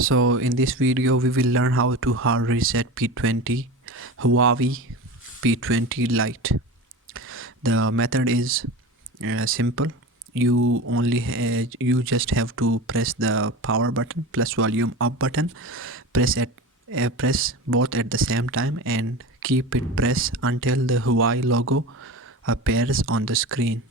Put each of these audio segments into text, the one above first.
So in this video we will learn how to hard reset P20 Huawei P20 Lite. The method is simple. You just have to press the power button plus volume up button, press both at the same time and keep it pressed until the Huawei logo appears on the screen.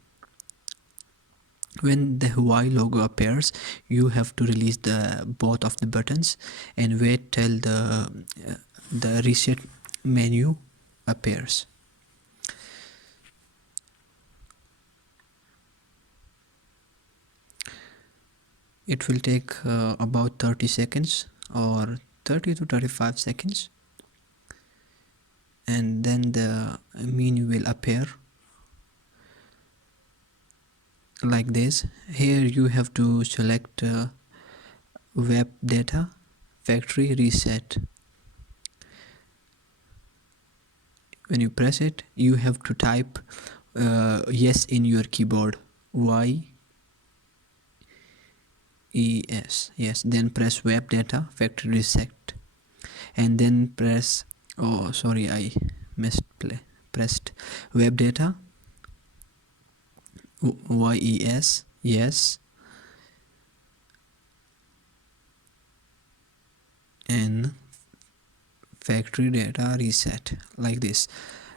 When the Huawei logo appears, you have to release both of the buttons and wait till the reset menu appears. It will take about 30 seconds or 30 to 35 seconds, and then the menu will appear like this. Here you have to select web data factory reset. When you press it, you have to type yes in your keyboard, YES, yes. Then press web data factory reset, and then press, oh sorry, I pressed web data, YES, yes, and factory data reset, like this.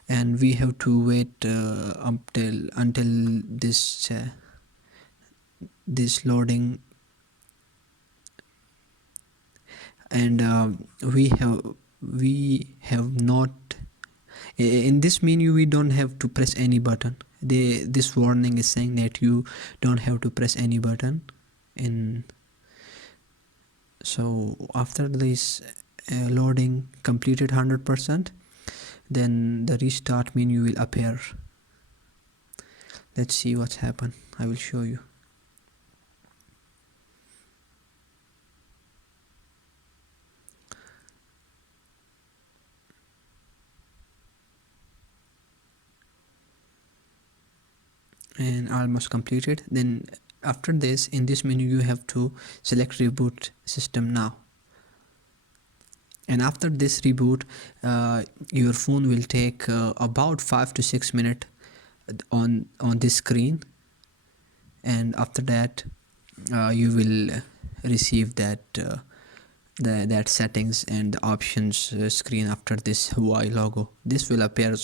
And we have to wait until this loading, and we have not, in this menu we don't have to press any button. This warning is saying that you don't have to press any button. So after this loading completed 100%, then the restart menu will appear. Let's see what's happened. I will show you. And almost completed. Then after this, in this menu you have to select reboot system now, and after this reboot your phone will take about 5 to 6 minutes on this screen, and after that you will receive that settings and options screen. After this Huawei logo, this will appear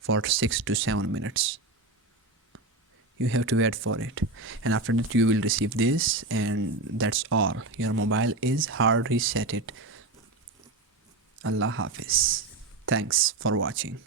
for 6 to 7 minutes. You have to wait for it, and after that you will receive this, and that's all. Your mobile is hard resetted. Allah Hafiz. Thanks for watching.